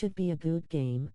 should be a good game.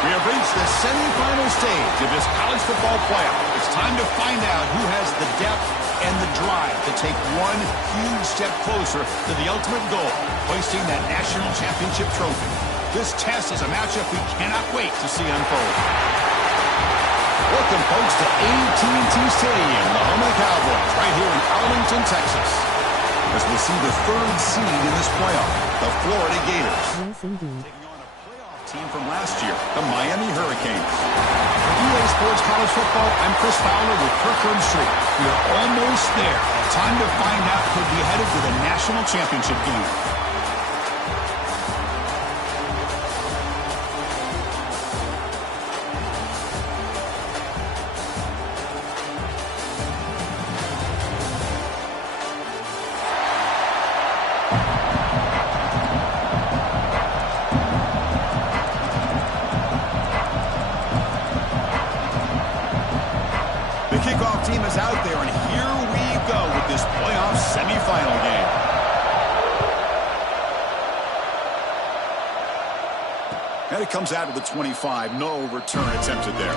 We have reached the semifinal stage of this college football playoff. It's time to find out who has the depth and the drive to take one huge step closer to the ultimate goal, hoisting that national championship trophy. This test is a matchup we cannot wait to see unfold. Welcome, folks, to AT&T Stadium, the home of the Cowboys, right here in Arlington, Texas, as we see the third seed in this playoff, the Florida Gators. Yes, indeed. Team from last year, the Miami Hurricanes. For EA Sports College Football, I'm Chris Fowler with Kirkland Street. We are almost there. Time to find out who'll be headed to the national championship game. Kickoff team is out there, and here we go with this playoff semifinal game. And it comes out of the 25. No return attempted there.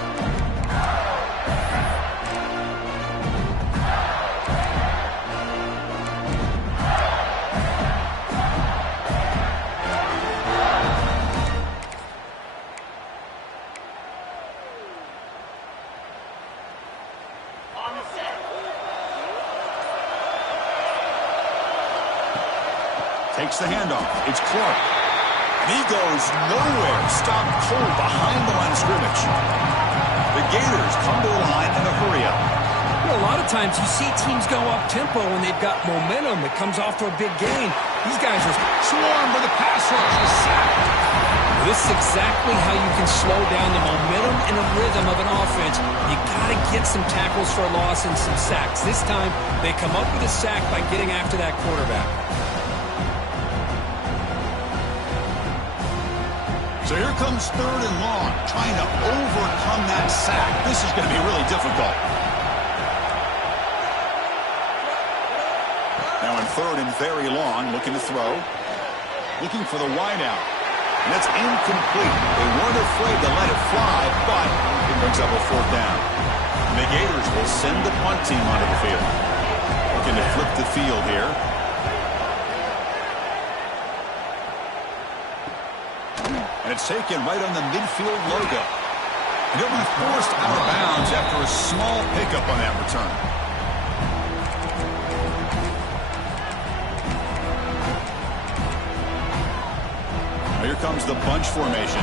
Takes the handoff. It's Clark. And he goes nowhere. Stopped cold behind the line of scrimmage. The Gators come to the line in a hurry-up. Well, a lot of times you see teams go up-tempo when they've got momentum that comes off to a big gain. These guys are swarmed by the pass rush. A sack. This is exactly how you can slow down the momentum and the rhythm of an offense. You got to get some tackles for a loss and some sacks. This time, they come up with a sack by getting after that quarterback. So here comes third and long, trying to overcome that sack. This is going to be really difficult. Now in third and very long, looking to throw. Looking for the wideout. And that's incomplete. They weren't afraid to let it fly, but it brings up a fourth down. The Gators will send the punt team onto the field. Looking to flip the field here. And it's taken right on the midfield logo. And he'll be forced out of bounds after a small pickup on that return. Now here comes the bunch formation.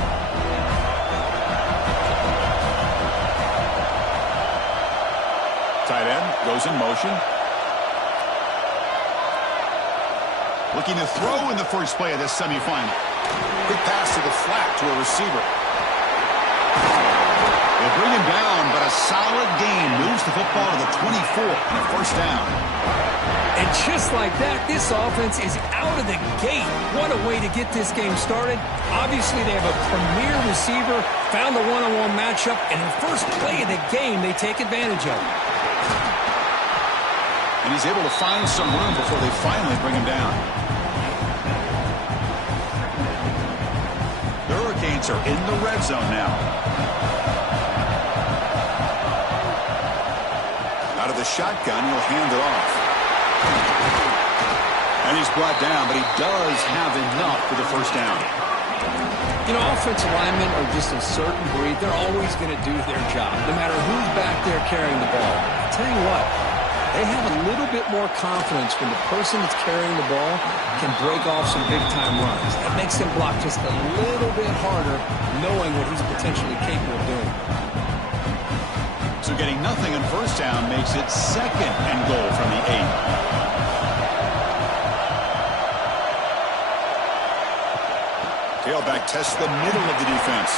Tight end goes in motion. Looking to throw in the first play of this semifinal. Quick pass to the flat to a receiver. They'll bring him down, but a solid gain moves the football to the 24 and a first down. And just like that, this offense is out of the gate. What a way to get this game started. Obviously, they have a premier receiver, found the one-on-one matchup, and the first play of the game they take advantage of. And he's able to find some room before they finally bring him down. The Hurricanes are in the red zone now. Out of the shotgun, he'll hand it off. And he's brought down, but he does have enough for the first down. You know, offensive linemen are just a certain breed. They're always going to do their job, no matter who's back there carrying the ball. I'll tell you what, they have a little bit more confidence when the person that's carrying the ball can break off some big-time runs. That makes him block just a little bit harder, knowing what he's potentially capable of doing. So getting nothing on first down makes it 2nd and goal from the 8. Tailback tests the middle of the defense.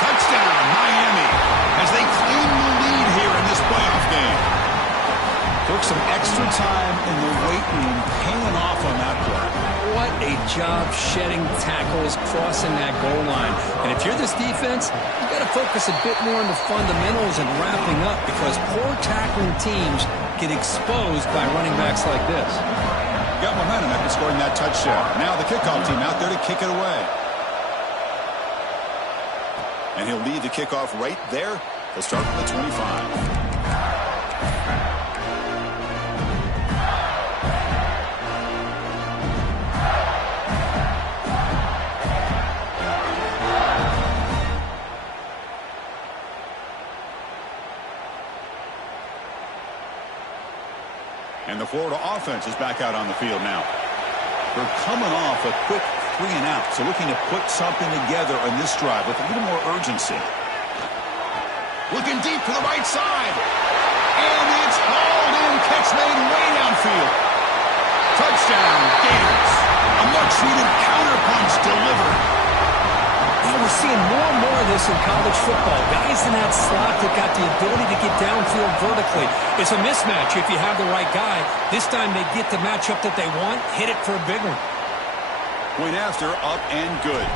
Touchdown, Miami, as they claim the lead here in this playoff game. Took some extra time in the weight room, paying off on that play. What a job shedding tackles, crossing that goal line. And if you're this defense, you've got to focus a bit more on the fundamentals and wrapping up, because poor tackling teams get exposed by running backs like this. Got momentum after scoring that touchdown. Now the kickoff team out there to kick it away. And he'll lead the kickoff right there. He'll start from the 25. And the Florida offense is back out on the field now. They're coming off a quick 3-and-out, so looking to put something together on this drive with a little more urgency. Looking deep to the right side. And it's hauled in. Catch made way downfield. Touchdown, Gators. A much-needed counterpunch delivered. Yeah, we're seeing more and more of this in college football. Guys in that slot that got the ability to get downfield vertically. It's a mismatch if you have the right guy. This time they get the matchup that they want, hit it for a big one. Point after, up and good.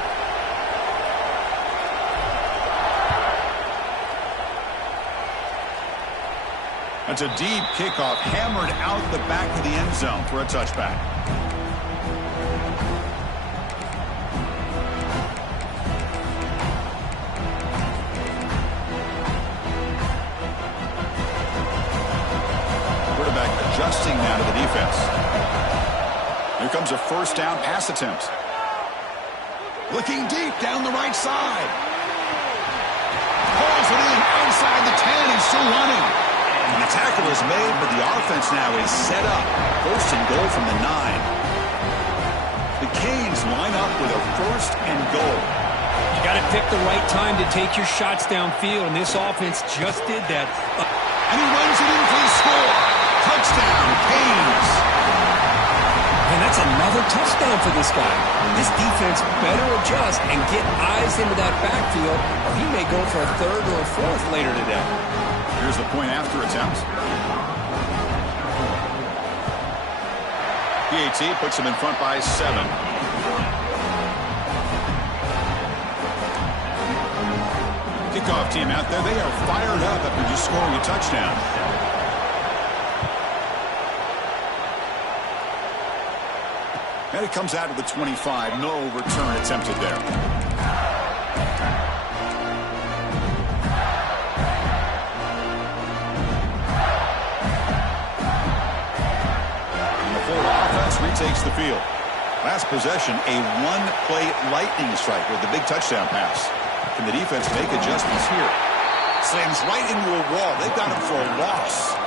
That's a deep kickoff, hammered out the back of the end zone for a touchback. Quarterback adjusting now to the defense. Here comes a first down pass attempt. Looking deep down the right side. Pulls it in outside the 10 and still running. And the tackle is made, but the offense now is set up. First and goal from the 9. The Canes line up with a first and goal. You got to pick the right time to take your shots downfield, and this offense just did that. And he runs it in for the score. Touchdown, Canes. And that's another touchdown for this guy. This defense better adjust and get eyes into that backfield, or he may go for a third or a fourth later today. Here's the point after attempt. PAT puts him in front by 7. Kickoff team out there. They are fired up after just scoring a touchdown. And it comes out of the 25. No return attempted there. And the Florida offense retakes the field. Last possession, a one-play lightning strike with the big touchdown pass. Can the defense make adjustments here? Slams right into a wall. They've got him for a loss.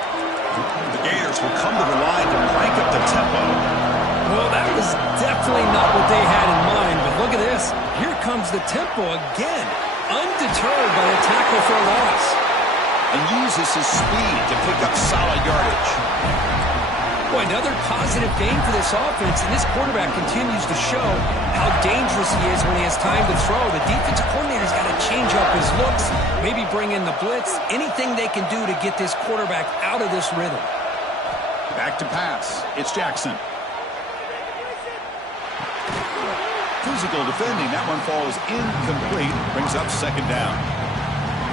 The Gators will come to the line to crank up the tempo. Well, that was definitely not what they had in mind, but look at this. Here comes the tempo again, undeterred by a tackle for a loss. And uses his speed to pick up solid yardage. Boy, another positive game for this offense, and this quarterback continues to show how dangerous he is when he has time to throw. The defensive coordinator's got to change up his looks, maybe bring in the blitz, anything they can do to get this quarterback out of this rhythm. Back to pass. It's Jackson. Physical defending. That one falls incomplete. Brings up second down.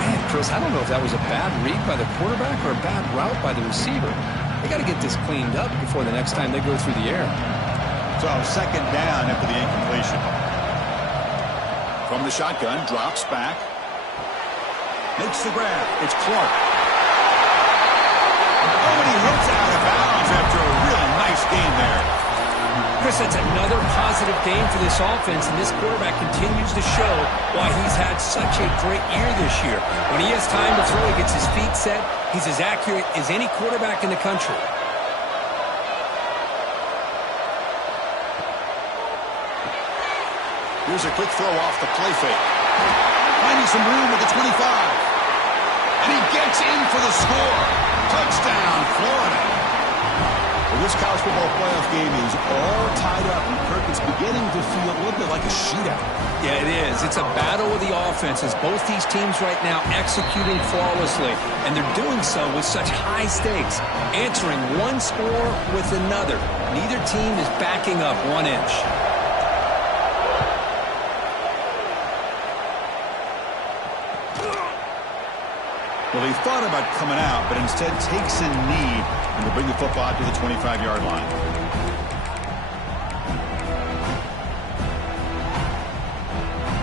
Man, Chris, I don't know if that was a bad read by the quarterback or a bad route by the receiver. They got to get this cleaned up before the next time they go through the air. So second down after the incompletion. From the shotgun, drops back. Makes the grab. It's Clark. Oh, and he hits out of bounds after a really nice game there. That's another positive game for this offense, and this quarterback continues to show why he's had such a great year this year. When he has time to throw, he gets his feet set. He's as accurate as any quarterback in the country. Here's a quick throw off the play fake. Finding some room at the 25. And he gets in for the score. Touchdown, Florida. Well, this college football playoff game is all tied up, and Kirk, it's beginning to feel a little bit like a shootout. Yeah, it is. It's a battle of the offenses. Both these teams right now executing flawlessly, and they're doing so with such high stakes, answering one score with another. Neither team is backing up 1 inch. Well, he thought about coming out, but instead takes a knee and will bring the football out to the 25-yard line.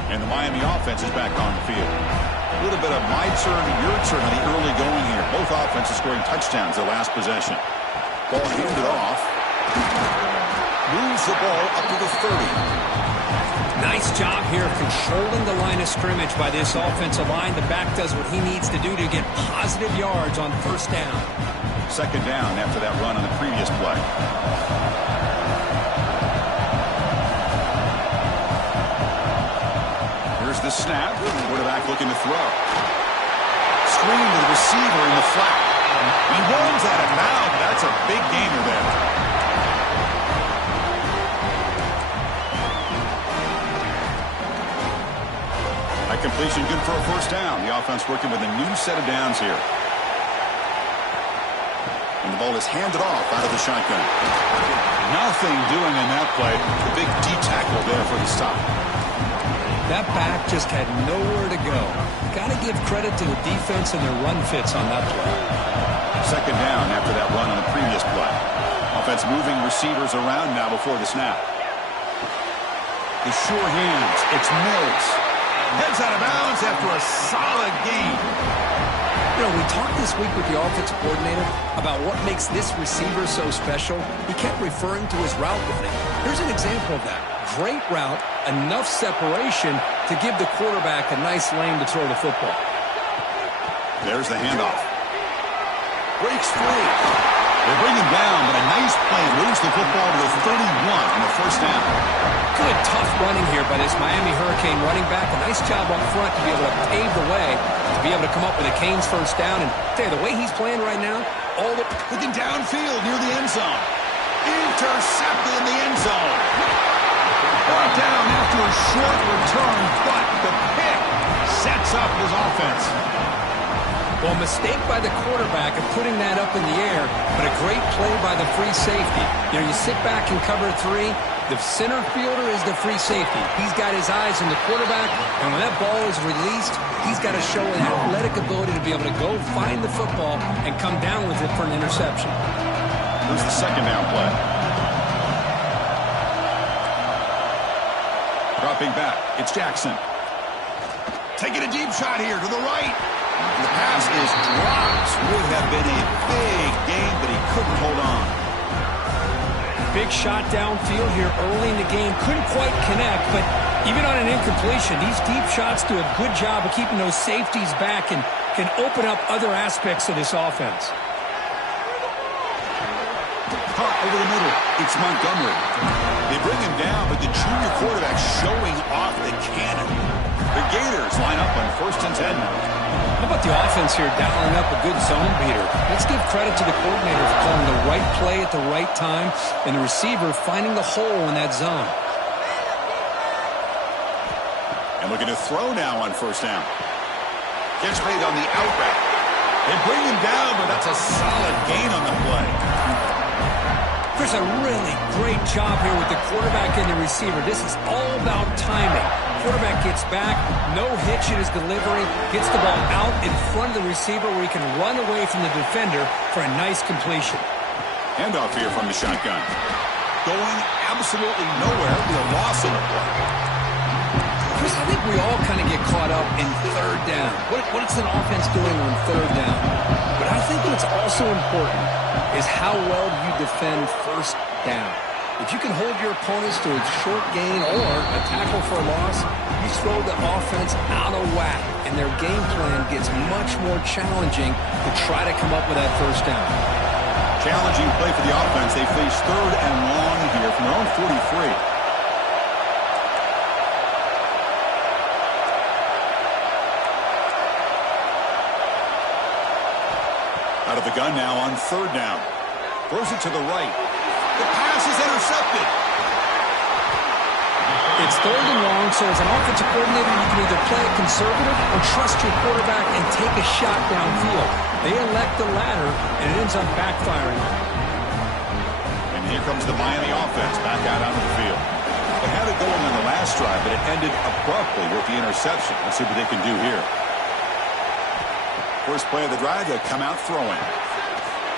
And the Miami offense is back on the field. A little bit of my turn, your turn on the early going here. Both offenses scoring touchdowns their last possession. Ball handed off. Moves the ball up to the 30. Nice job here of controlling the line of scrimmage by this offensive line. The back does what he needs to do to get positive yards on first down. Second down after that run on the previous play. Here's the snap. Quarterback looking to throw. Screen to the receiver in the flat. He runs out of bounds. That's a big gainer there. Completion good for a first down. The offense working with a new set of downs here. And the ball is handed off out of the shotgun. Nothing doing in that play. The big D tackle there for the stop. That back just had nowhere to go. Got to give credit to the defense and their run fits on that play. Second down after that run on the previous play. Offense moving receivers around now before the snap. The sure hands. It's Mills. Heads out of bounds after a solid game. You know, we talked this week with the offensive coordinator about what makes this receiver so special. He kept referring to his route running. Here's an example of that. Great route, enough separation to give the quarterback a nice lane to throw the football. There's the handoff. Breaks free. They bring him down, but a nice play moves the football to the 31 on the first down. Good, tough running here by this Miami Hurricane running back. A nice job up front to be able to pave the way, to be able to come up with a Canes first down. And the way he's playing right now, looking downfield near the end zone. Intercepted in the end zone. Brought down after a short return, but the pick sets up his offense. Well, mistake by the quarterback of putting that up in the air, but a great play by the free safety. You know, you sit back and cover 3. The center fielder is the free safety. He's got his eyes on the quarterback, and when that ball is released, he's got to show an athletic ability to be able to go find the football and come down with it for an interception. Here's the second down play. Dropping back, it's Jackson. Taking a deep shot here to the right. The pass is dropped. Would have been a big game, but he couldn't hold on. Big shot downfield here early in the game. Couldn't quite connect, but even on an incompletion, these deep shots do a good job of keeping those safeties back and can open up other aspects of this offense. Caught over the middle. It's Montgomery. They bring him down, but the junior quarterback showing off the cannon. The Gators line up on 1st and 10 now. How about the offense here dialing up a good zone beater? Let's give credit to the coordinator for calling the right play at the right time and the receiver finding the hole in that zone. And looking to throw now on first down. Gets made on the out route. They bring him down, but that's a solid gain on the play. There's a really great job here with the quarterback and the receiver. This is all about timing. Quarterback gets back, no hitch in his delivery, gets the ball out in front of the receiver where he can run away from the defender for a nice completion. Handoff here from the shotgun. Going absolutely nowhere. The loss of the play. Chris, I think we all kind of get caught up in third down. What is an offense doing on third down? But I think what's also important is how well you defend first down. If you can hold your opponents to a short gain or a tackle for a loss, you throw the offense out of whack, and their game plan gets much more challenging to try to come up with that first down. Challenging play for the offense. They face 3rd and long here from their own 43. Out of the gun now on 3rd down. Throws it to the right. The pass is intercepted. It's 3rd and long, so as an offensive coordinator, you can either play it conservative or trust your quarterback and take a shot downfield. They elect the latter, and it ends up backfiring. And here comes the Miami offense back out onto the field. They had it going on the last drive, but it ended abruptly with the interception. Let's see what they can do here. First play of the drive, they come out throwing.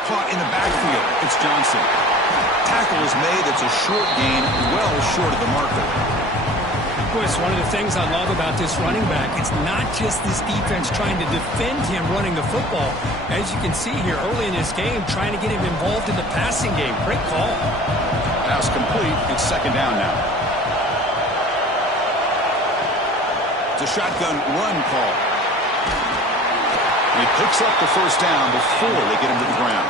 Caught in the backfield. It's Johnson. Tackle is made. It's a short gain, well short of the marker. Boy, it's one of the things I love about this running back. It's not just this defense trying to defend him running the football. As you can see here early in this game, trying to get him involved in the passing game. Great call. Pass complete. It's 2nd down now. It's a shotgun run call. He picks up the first down before they get him to the ground.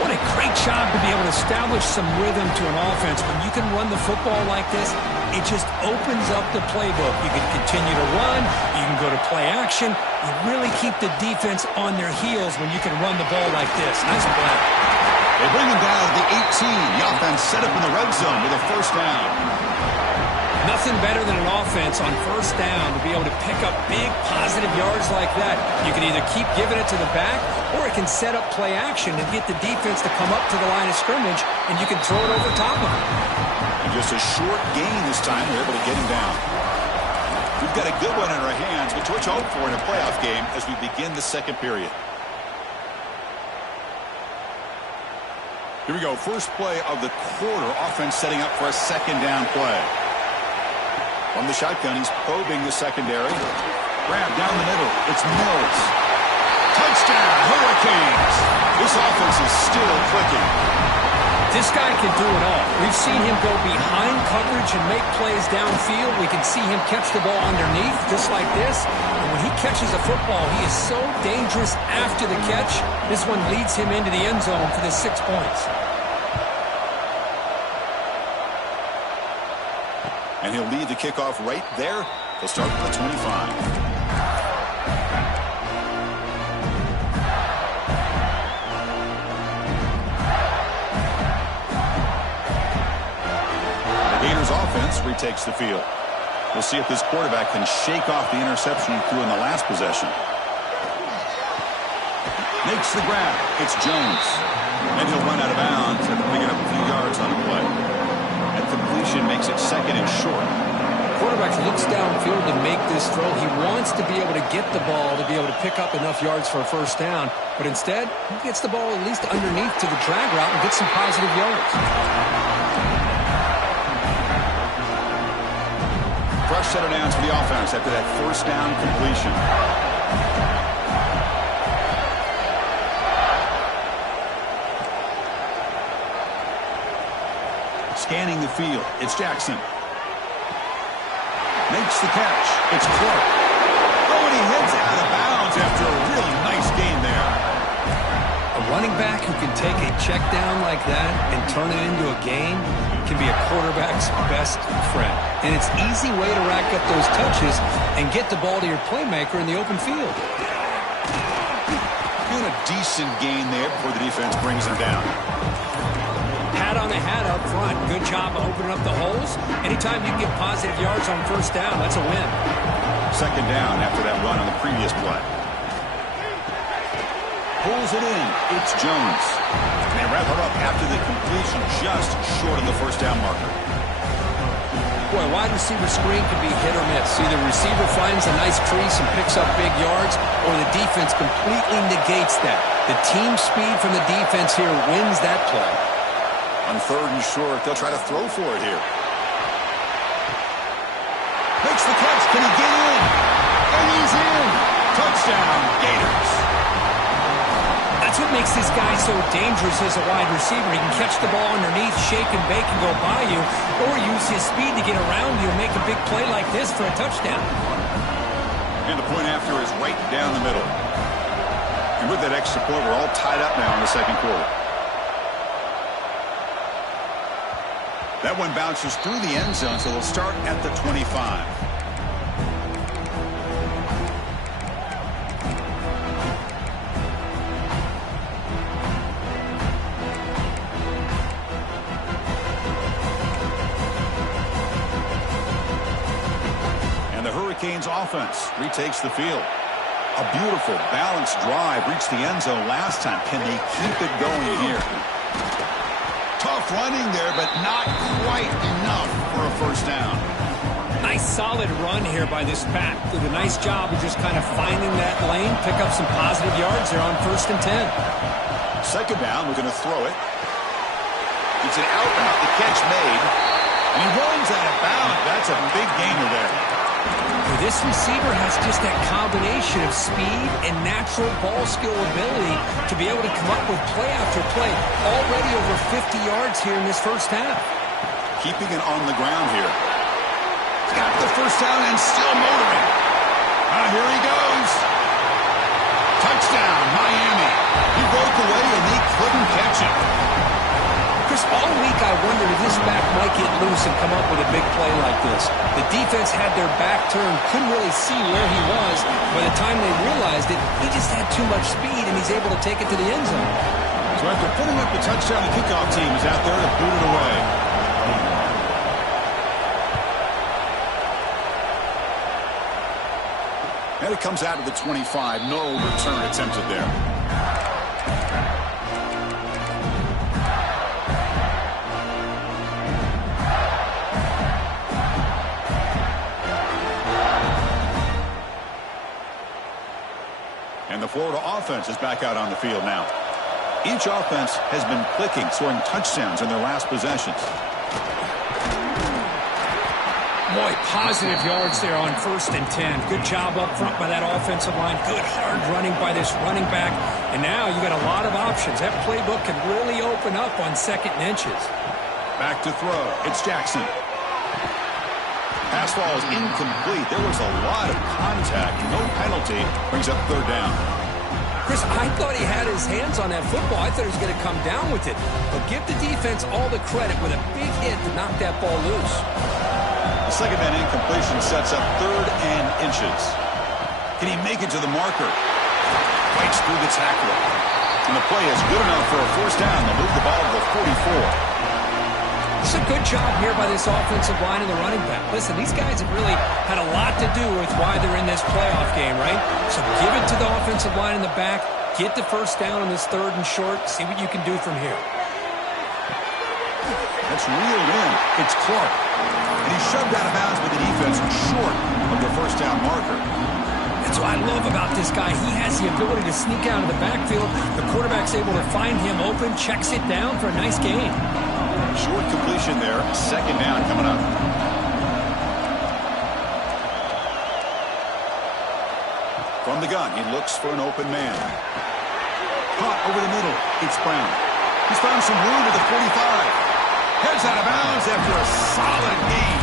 What a great job to be able to establish some rhythm to an offense. When you can run the football like this, it just opens up the playbook. You can continue to run. You can go to play action. You really keep the defense on their heels when you can run the ball like this. Nice play. They bring him down to the 18. The offense set up in the red zone with a first down. Nothing better than an offense on first down to be able to pick up big positive yards like that. You can either keep giving it to the back, or it can set up play action and get the defense to come up to the line of scrimmage, and you can throw it over top of it. And just a short gain this time. They're able to get him down. We've got a good one in our hands, which we're to hope for in a playoff game as we begin the 2nd period. Here we go. First play of the quarter. Offense setting up for a 2nd down play. From the shotgun, he's probing the secondary. Grab down the middle. It's Mills. Touchdown, Hurricanes. This offense is still clicking. This guy can do it all. We've seen him go behind coverage and make plays downfield. We can see him catch the ball underneath, just like this. And when he catches a football, he is so dangerous after the catch. This one leads him into the end zone for the 6 points. And he'll lead the kickoff right there. They'll start with the 25. The Gators offense retakes the field. We'll see if this quarterback can shake off the interception he threw in the last possession. Makes the grab. It's Jones. And he'll run out of bounds after picking up a few yards on the play. Completion makes it 2nd and short. Quarterback looks downfield to make this throw. He wants to be able to get the ball to be able to pick up enough yards for a first down. But instead, he gets the ball at least underneath to the drag route and gets some positive yards. Fresh set of downs for the offense after that first down completion. Scanning the field. It's Jackson. Makes the catch. It's Clark. Oh, and he heads out of bounds after a really nice gain there. A running back who can take a check down like that and turn it into a gain can be a quarterback's best friend. And it's an easy way to rack up those touches and get the ball to your playmaker in the open field. Doing a decent gain there before the defense brings him down. Hat on the hat up front. Good job of opening up the holes. Anytime you get positive yards on first down, that's a win. 2nd down after that run on the previous play. Pulls it in. It's Jones. They wrap it up after the completion, just short of the first down marker. Boy, wide receiver screen can be hit or miss. Either receiver finds a nice crease and picks up big yards, or the defense completely negates that. The team speed from the defense here wins that play. On 3rd and short, they'll try to throw for it here. Makes the catch. Can he get in? And he's in. Touchdown, Gators. That's That's what makes this guy so dangerous as a wide receiver. He can catch the ball underneath, shake and bake and go by you, or use his speed to get around you and make a big play like this for a touchdown. And the point after is right down the middle. And with that extra point, we're all tied up now in the second quarter. That one bounces through the end zone, so they'll start at the 25. And the Hurricanes offense retakes the field. A beautiful, balanced drive reached the end zone last time. Can they keep it going here? Tough running there, but not quite enough for a first down. Nice solid run here by this back. Did a nice job of just kind of finding that lane, pick up some positive yards there on 1st and 10. Second down, we're going to throw it. It's an out route, the catch made. And he runs out of bounds. That's a big gainer there. This receiver has just that combination of speed and natural ball skill ability to be able to come up with play after play. Already over 50 yards here in this first half. Keeping it on the ground here. He's got the first down and still motoring. Here he goes. Touchdown, Miami. He broke away and they couldn't catch him. Chris, all week I wondered if this back might get loose and come up with a big play like this. The defense had their back turned, couldn't really see where he was. By the time they realized it, he just had too much speed, and he's able to take it to the end zone. So after putting up the touchdown, the kickoff team is out there to boot it away. And it comes out of the 25. No return attempted there. And the Florida offense is back out on the field now. Each offense has been clicking, scoring touchdowns in their last possessions. Boy, positive yards there on 1st and 10. Good job up front by that offensive line. Good hard running by this running back. And now you got a lot of options. That playbook can really open up on 2nd and inches. Back to throw. It's Jackson. Pass ball is incomplete. There was a lot of contact. No penalty. Brings up 3rd down. Chris, I thought he had his hands on that football. I thought he was going to come down with it. But give the defense all the credit with a big hit to knock that ball loose. The second man incompletion sets up 3rd and inches. Can he make it to the marker? Fights through the tackle. And the play is good enough for a first down. They'll move the ball to the 44. It's a good job here by this offensive line and the running back. Listen, these guys have really had a lot to do with why they're in this playoff game, right? So give it to the offensive line in the back. Get the first down on this 3rd and short. See what you can do from here. That's reeled in. It's Clark. And he's shoved out of bounds by the defense short of the first down marker. That's what I love about this guy. He has the ability to sneak out of the backfield. The quarterback's able to find him open, checks it down for a nice gain. Short completion there. 2nd down coming up. From the gun, he looks for an open man. Caught over the middle. It's Brown. He's found some room at the 45. Heads out of bounds after a solid gain.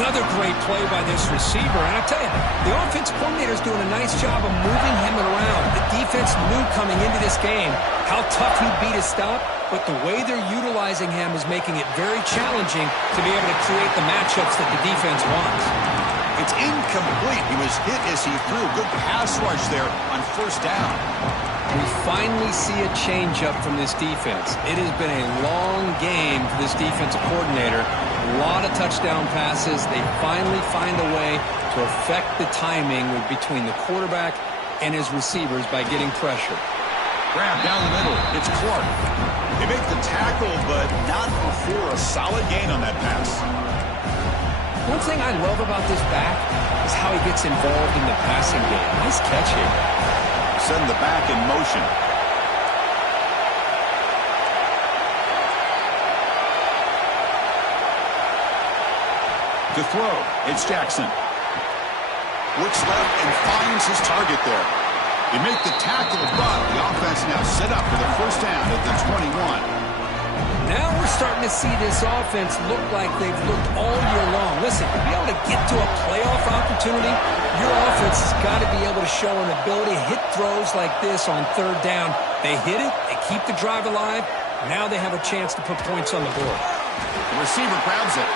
Another great play by this receiver. And I tell you, the offense coordinator's doing a nice job of moving him around. The defense knew coming into this game how tough he'd be to stop, but the way they're utilizing him is making it very challenging to be able to create the matchups that the defense wants. It's incomplete. He was hit as he threw. Good pass rush there on 1st down. We finally see a change-up from this defense. It has been a long game for this defensive coordinator. A lot of touchdown passes. They finally find a way to affect the timing between the quarterback and his receivers by getting pressure. Grab down the middle. It's Clark. They make the tackle, but not before a solid gain on that pass. One thing I love about this back is how he gets involved in the passing game. Nice catch here. Send the back in motion. To throw, it's Jackson. Looks left and finds his target there. They make the tackle, but the offense now set up for the first down at the 21. Now we're starting to see this offense look like they've looked all year long. Listen, to be able to get to a playoff opportunity, your offense has got to be able to show an ability to hit throws like this on third down. They hit it, they keep the drive alive. Now they have a chance to put points on the board. The receiver grabs it.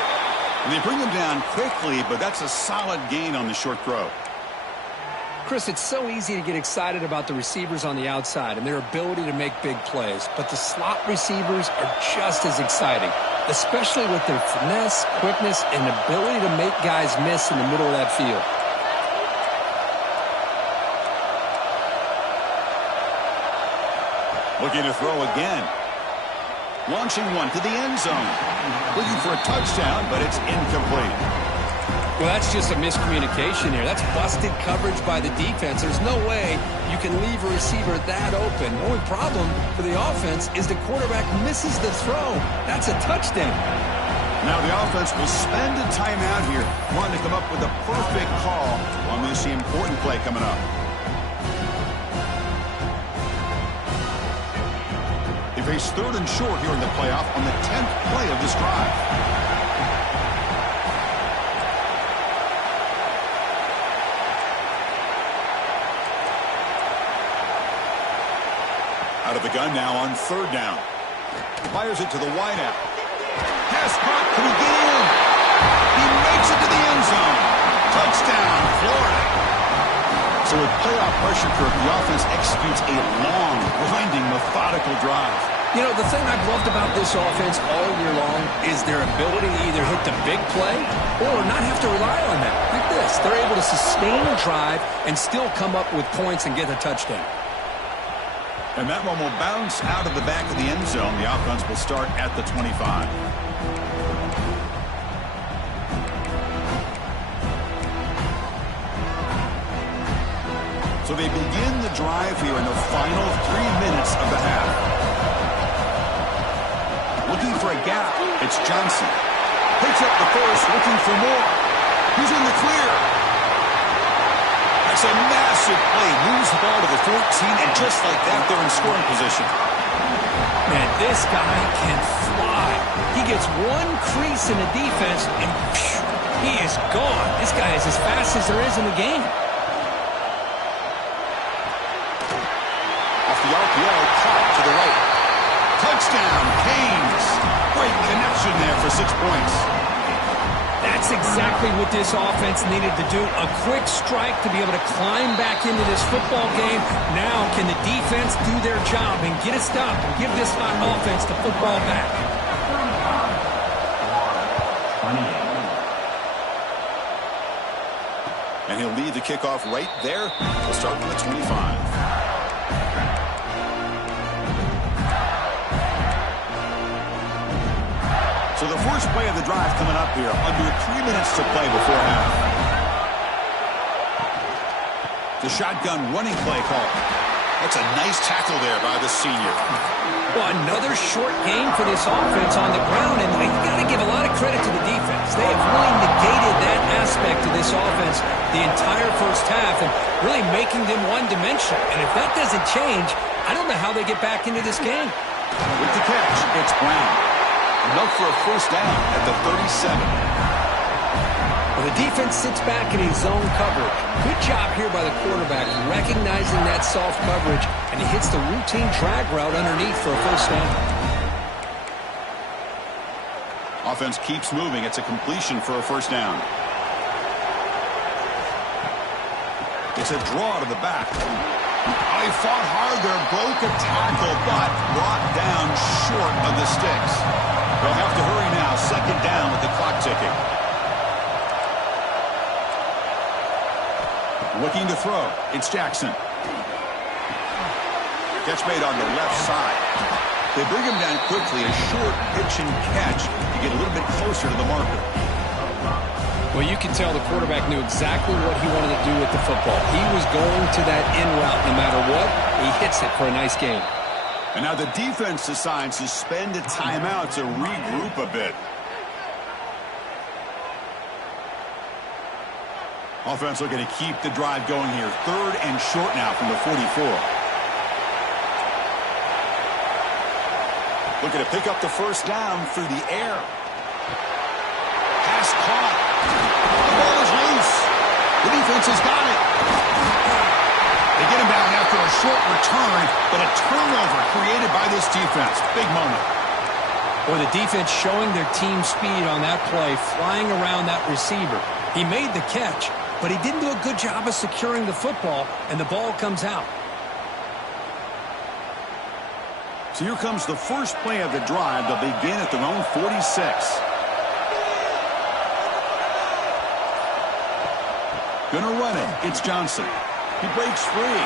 And they bring him down quickly, but that's a solid gain on the short throw. Chris, it's so easy to get excited about the receivers on the outside and their ability to make big plays, but the slot receivers are just as exciting, especially with their finesse, quickness, and ability to make guys miss in the middle of that field. Looking to throw again. Launching one to the end zone. Looking for a touchdown, but it's incomplete. Well, that's just a miscommunication here. That's busted coverage by the defense. There's no way you can leave a receiver that open. The only problem for the offense is the quarterback misses the throw. That's a touchdown. Now the offense will spend a timeout here, wanting to come up with a perfect call on this important play coming up. They face third and short here in the playoff on the 10th play of this drive. Out of the gun now on third down. Fires it to the wideout. Pass caught. Can he get in? He makes it to the end zone. Touchdown, Florida. So with playoff pressure curve, the offense executes a long, grinding, methodical drive. You know, the thing I've loved about this offense all year long is their ability to either hit the big play or not have to rely on that. Like this. They're able to sustain a drive and still come up with points and get a touchdown. And that one will bounce out of the back of the end zone. The offense will start at the 25. So they begin the drive here in the final 3 minutes of the half. Looking for a gap. It's Johnson. Picks up the first, looking for more. He's in the clear. That's a massive play. Moves the ball to the 14, and just like that, they're in scoring position. Man, this guy can fly. He gets one crease in the defense, and phew, he is gone. This guy is as fast as there is in the game. Off the RPO, caught to the right. Touchdown, Canes. Great connection there for 6 points. That's exactly what this offense needed to do. A quick strike to be able to climb back into this football game. Now can the defense do their job and get a stop and give this hot offense the football back? And he'll lead the kickoff right there. We'll start from the 25. So the first play of the drive coming up here. Under 3 minutes to play before half. The shotgun running play call. That's a nice tackle there by the senior. Well, another short game for this offense on the ground, and you got to give a lot of credit to the defense. They have really negated that aspect of this offense the entire first half and really making them one-dimensional. And if that doesn't change, I don't know how they get back into this game. With the catch, it's Brown. Enough for a first down at the 37. Well, the defense sits back in his zone coverage. Good job here by the quarterback recognizing that soft coverage, and he hits the routine drag route underneath for a first down. Offense keeps moving. It's a completion for a first down. It's a draw to the back. He fought hard there, broke a tackle, but brought down short of the sticks. They'll have to hurry now. Second down with the clock ticking. Looking to throw. It's Jackson. Catch made on the left side. They bring him down quickly. A short pitch and catch to get a little bit closer to the marker. Well, you can tell the quarterback knew exactly what he wanted to do with the football. He was going to that in route no matter what. He hits it for a nice gain. And now the defense decides to spend a timeout to regroup a bit. Offense looking to keep the drive going here. 3rd and short now from the 44. Looking to pick up the first down through the air. Pass caught. The ball is loose. The defense has got it. They get him down after a short return, but a turnover created by this defense. Big moment. Or the defense showing their team speed on that play, flying around that receiver. He made the catch, but he didn't do a good job of securing the football, and the ball comes out. So here comes the first play of the drive. They'll begin at their own 46. Gonna run it. It's Johnson. He breaks free.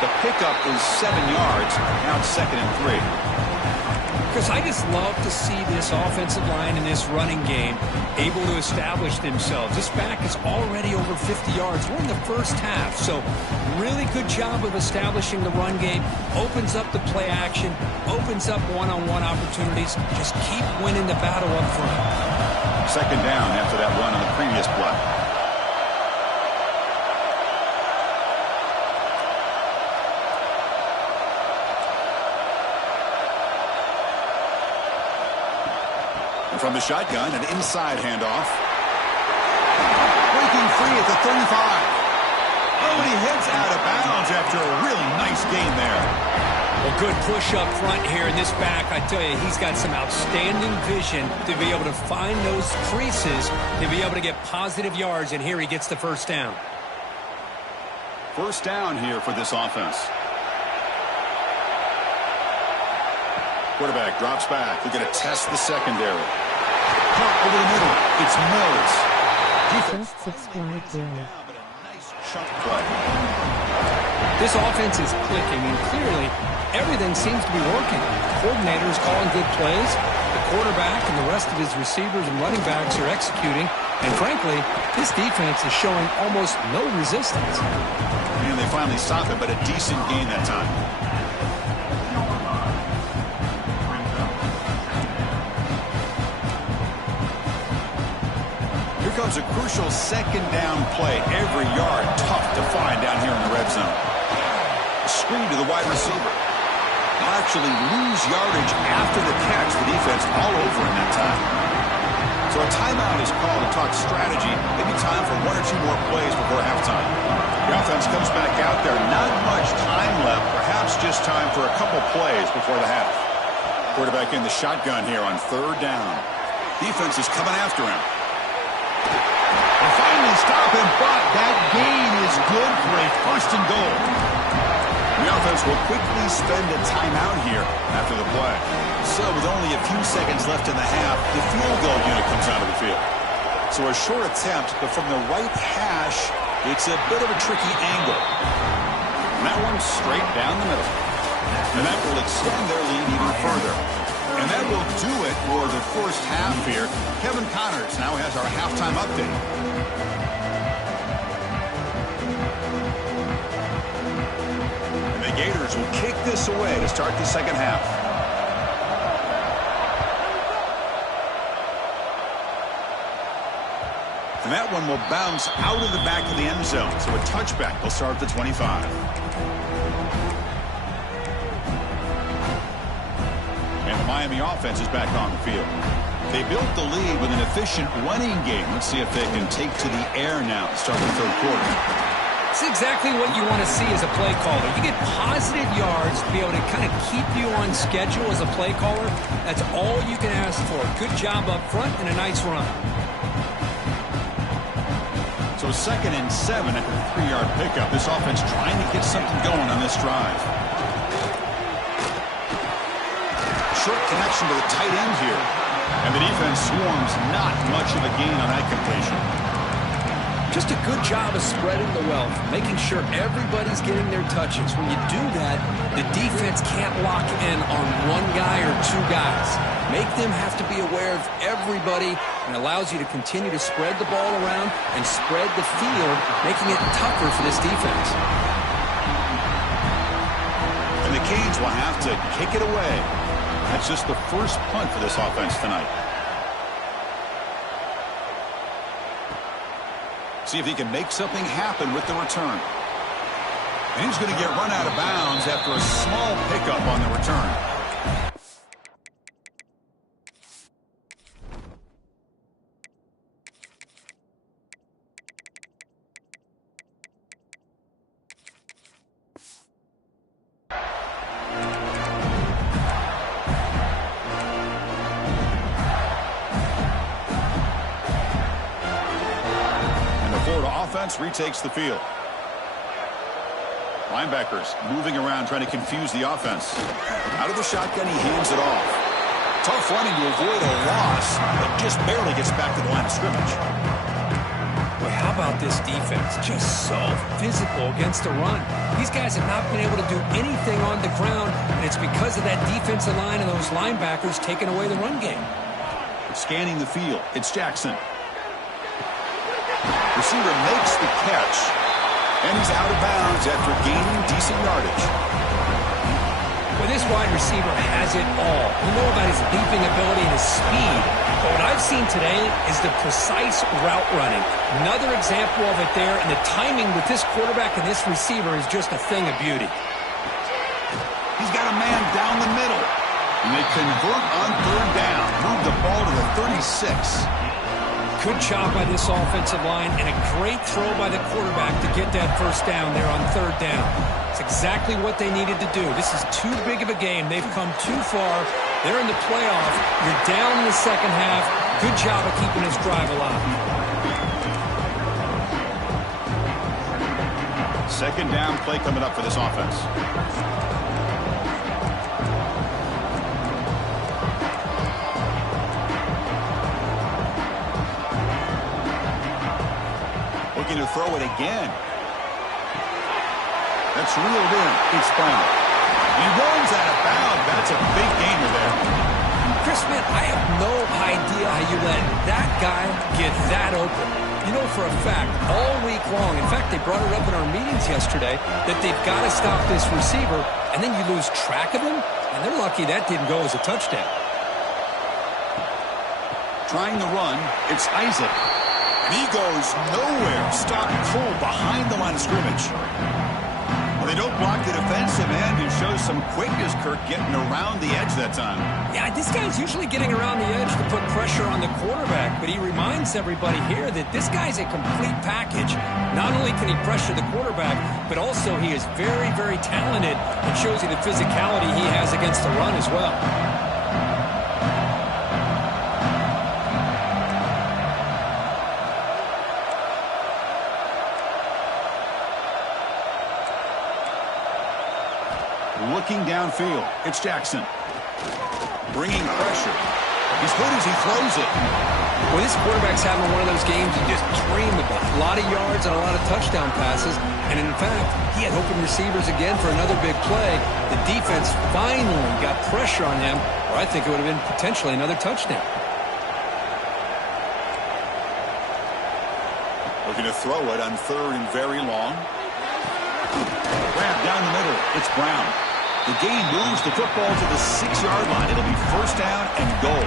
The pickup is 7 yards. Now it's 2nd and 3. Because I just love to see this offensive line in this running game able to establish themselves. This back is already over 50 yards. We're in the first half, so really good job of establishing the run game. Opens up the play action, opens up one-on-one opportunities. Just keep winning the battle up front. 2nd down after that run on the previous play. From the shotgun, an inside handoff. Breaking free at the 35. Oh, and he heads out of bounds after a really nice gain there. Well, good push up front here in this back. I tell you, he's got some outstanding vision to be able to find those creases, to be able to get positive yards, and here he gets the first down. First down here for this offense. Quarterback drops back. They're going to test the secondary. Over the middle. It's Mills. Just subscribe there. This offense is clicking, and clearly everything seems to be working. The coordinator is calling good plays. The quarterback and the rest of his receivers and running backs are executing. And frankly, this defense is showing almost no resistance. And they finally stop it, but a decent gain that time. Comes a crucial 2nd down play. Every yard tough to find down here in the red zone. A screen to the wide receiver. They'll actually lose yardage after the catch. The defense all over in that time. So a timeout is called to talk strategy. Maybe time for 1 or 2 more plays before halftime. The offense comes back out there. Not much time left. Perhaps just time for a couple plays before the half. Quarterback in the shotgun here on 3rd down. Defense is coming after him. They finally stop him, but that gain is good for a 1st and goal. The offense will quickly spend a timeout here after the play. So with only a few seconds left in the half, the field goal unit comes out of the field. So a short attempt, but from the right hash, it's a bit of a tricky angle. And that one straight down the middle. And that will extend their lead even further. And that will do it for the first half here. Kevin Connors now has our halftime update. And the Gators will kick this away to start the 2nd half. And that one will bounce out of the back of the end zone. So a touchback will start at the 25. Miami offense is back on the field. They built the lead with an efficient running game. Let's see if they can take to the air now to start the 3rd quarter. It's exactly what you want to see as a play caller. You get positive yards to be able to kind of keep you on schedule as a play caller. That's all you can ask for. Good job up front and a nice run. So 2nd and 7 at the 3-yard pickup. This offense trying to get something going on this drive. Short connection to the tight end here. And the defense swarms. Not much of a gain on that completion. Just a good job of spreading the wealth, making sure everybody's getting their touches. When you do that, the defense can't lock in on 1 guy or 2 guys. Make them have to be aware of everybody, and allows you to continue to spread the ball around and spread the field, making it tougher for this defense. And the Canes will have to kick it away. That's just the first punt for this offense tonight. See if he can make something happen with the return. And he's going to get run out of bounds after a small pickup on the return. Retakes the field. Linebackers moving around trying to confuse the offense. Out of the shotgun, he hands it off. Tough running to avoid a loss, but just barely gets back to the line of scrimmage. Boy, how about this defense? Just so physical against the run. These guys have not been able to do anything on the ground, and it's because of that defensive line and those linebackers taking away the run game. Scanning the field, it's Jackson. Receiver makes the catch, and he's out of bounds after gaining decent yardage. Well, this wide receiver has it all. We know about his leaping ability and his speed, but what I've seen today is the precise route running. Another example of it there, and the timing with this quarterback and this receiver is just a thing of beauty. He's got a man down the middle, and they convert on third down. Move the ball to the 36. Good job by this offensive line and a great throw by the quarterback to get that first down there on third down. It's exactly what they needed to do. This is too big of a game. They've come too far. They're in the playoff. You're down in the second half. Good job of keeping this drive alive. Second down play coming up for this offense. To throw it again. That's reeled in. It's Brown. He runs out of bounds. That's a big gainer there. Chris, man, I have no idea how you let that guy get that open. You know for a fact, all week long, in fact, they brought it up in our meetings yesterday, that they've got to stop this receiver, and then you lose track of him, and they're lucky that didn't go as a touchdown. Trying the run, it's Isaac. And he goes nowhere. Stopped cold behind the line of scrimmage. Well, they don't block the defensive end and show some quickness, Kirk, getting around the edge that time. Yeah, this guy's usually getting around the edge to put pressure on the quarterback, but he reminds everybody here that this guy's a complete package. Not only can he pressure the quarterback, but also he is very, very talented and shows you the physicality he has against the run as well. Looking downfield, it's Jackson. Bringing pressure. He's good as he throws it. Well, this quarterback's having one of those games you just dream about. A lot of yards and a lot of touchdown passes. And in fact, he had open receivers again for another big play. The defense finally got pressure on him, or I think it would have been potentially another touchdown. Looking to throw it on third and very long. Grab down the middle. It's Brown. The gain moves the football to the 6-yard line. It'll be first down and goal.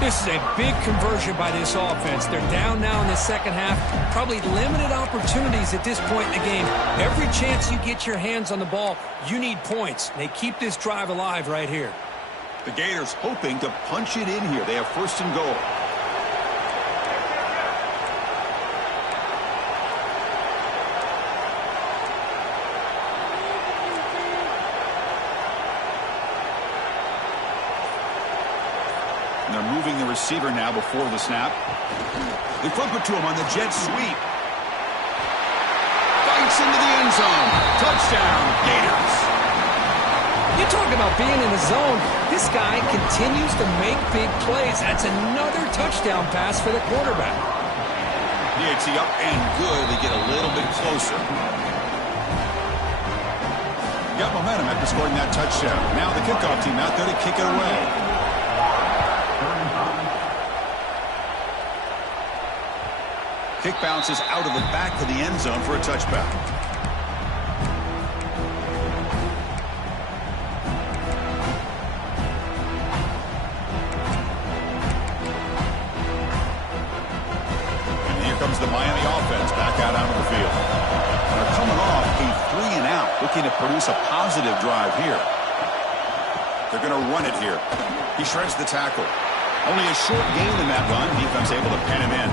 This is a big conversion by this offense. They're down now in the second half. Probably limited opportunities at this point in the game. Every chance you get your hands on the ball, you need points. They keep this drive alive right here. The Gators hoping to punch it in here. They have first and goal. And they're moving the receiver now before the snap. They flip it to him on the jet sweep. Bites into the end zone. Touchdown, Gators. You talk about being in the zone. This guy continues to make big plays. That's another touchdown pass for the quarterback. DHC up and good. They get a little bit closer. Got momentum after scoring that touchdown. Now the kickoff team out there to kick it away. Kick bounces out of the back of the end zone for a touchback. produce a positive drive here. They're going to run it here. He shreds the tackle. Only a short gain in that run. Defense able to pen him in.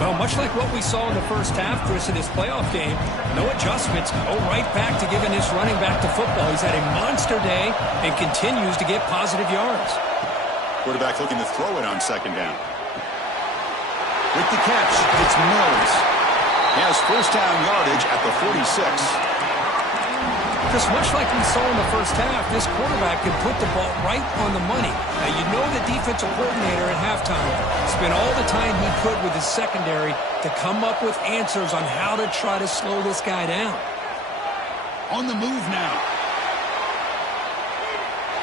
Well, much like what we saw in the first half, Chris, in this playoff game, no adjustments. Go right back to giving this running back to football. He's had a monster day and continues to get positive yards. Quarterback looking to throw it on second down. With the catch, it's Mills. He has first down yardage at the 46. Just much like we saw in the first half, this quarterback can put the ball right on the money. Now, you know the defensive coordinator at halftime spent all the time he could with his secondary to come up with answers on how to try to slow this guy down. On the move now.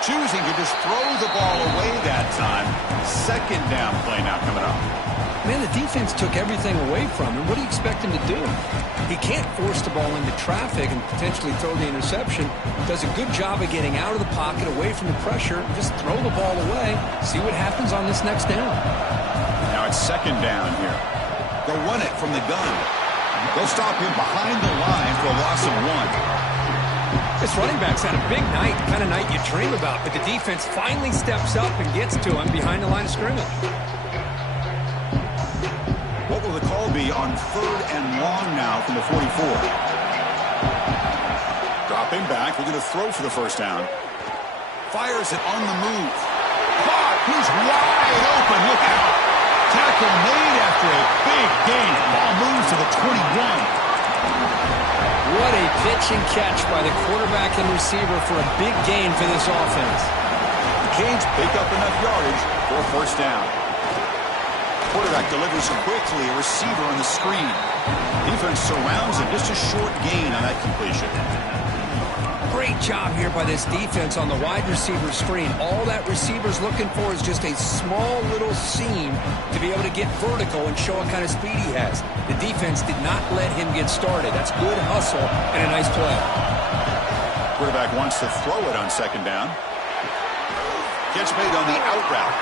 Choosing to just throw the ball away that time. Second down play now coming up. Man, the defense took everything away from him. What do you expect him to do? He can't force the ball into traffic and potentially throw the interception. Does a good job of getting out of the pocket, away from the pressure. Just throw the ball away. See what happens on this next down. Now it's second down here. They'll run it from the gun. They'll stop him behind the line for a loss of 1. This running back's had a big night, the kind of night you dream about, but the defense finally steps up and gets to him behind the line of scrimmage. What will the call be on third and long now from the 44? Dropping back, looking to throw for the first down. Fires it on the move. Caught! He's wide open. Look out! Tackle made after a big gain. Ball moves to the 21. What a pitch and catch by the quarterback and receiver for a big gain for this offense. The Canes pick up enough yardage for a first down. Quarterback delivers quickly, a receiver on the screen. Defense surrounds him, just a short gain on that completion. Great job here by this defense on the wide receiver screen. All that receiver's looking for is just a small little seam to be able to get vertical and show what kind of speed he has. The defense did not let him get started. That's good hustle and a nice play. Quarterback wants to throw it on second down. Catch made on the out route.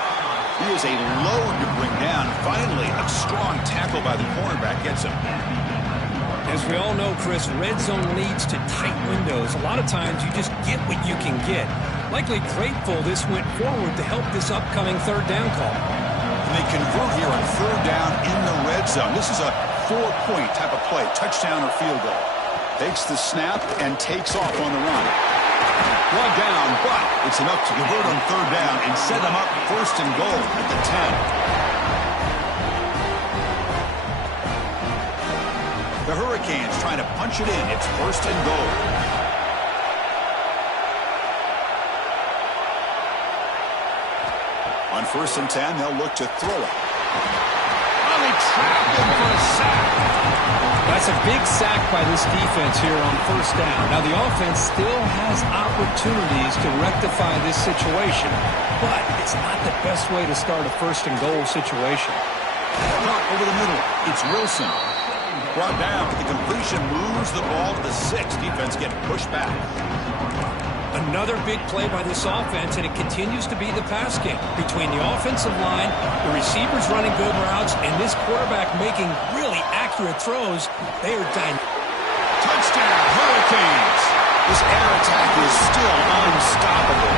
He is a load to bring down. Finally, a strong tackle by the cornerback gets him. As we all know, Chris, red zone leads to tight windows. A lot of times you just get what you can get. Likely grateful this went forward to help this upcoming third down call. And they convert here on third down in the red zone. This is a 4-point type of play, touchdown or field goal. Takes the snap and takes off on the run. Brought down, but it's enough to convert on third down and set them up first and goal at the 10. The Hurricanes trying to punch it in. It's first and goal. On first and 10, they'll look to throw it. Oh, they trapped him for a sack. That's a big sack by this defense here on first down. Now, the offense still has opportunities to rectify this situation, but it's not the best way to start a first and goal situation. Caught over the middle. It's Wilson. Brought down. The completion moves the ball to the 6. Defense getting pushed back. Another big play by this offense, and it continues to be the pass game. Between the offensive line, the receivers running good routes, and this quarterback making really accurate throws, they are dynamic. Touchdown, Hurricanes! This air attack is still unstoppable.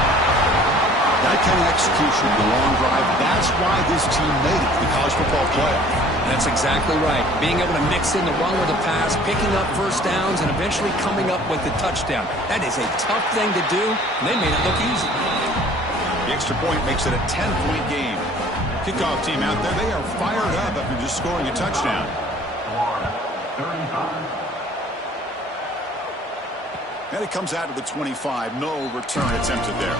That kind of execution in the long drive, that's why this team made it to the college football playoff. That's exactly right. Being able to mix in the run with the pass, picking up first downs, and eventually coming up with the touchdown. That is a tough thing to do, and they made it look easy. The extra point makes it a 10-point game. Kickoff team out there, they are fired up after just scoring a touchdown. And it comes out to the 25. No return attempted there.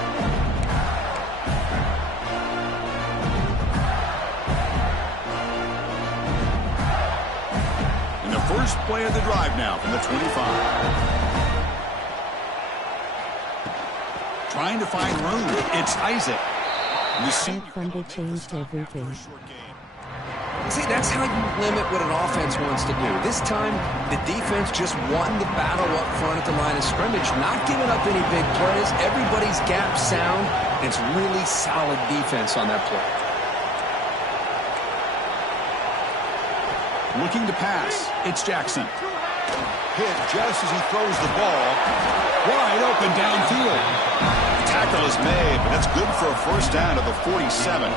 First play of the drive now from the 25. Trying to find room. It's Isaac. Sunday changed everything. See, that's how you limit what an offense wants to do. This time, the defense just won the battle up front at the line of scrimmage, not giving up any big plays. Everybody's gap sound, and it's really solid defense on that play. Looking to pass. It's Jackson. Hit just as he throws the ball. Wide open downfield. The tackle is made, but that's good for a first down at the 47.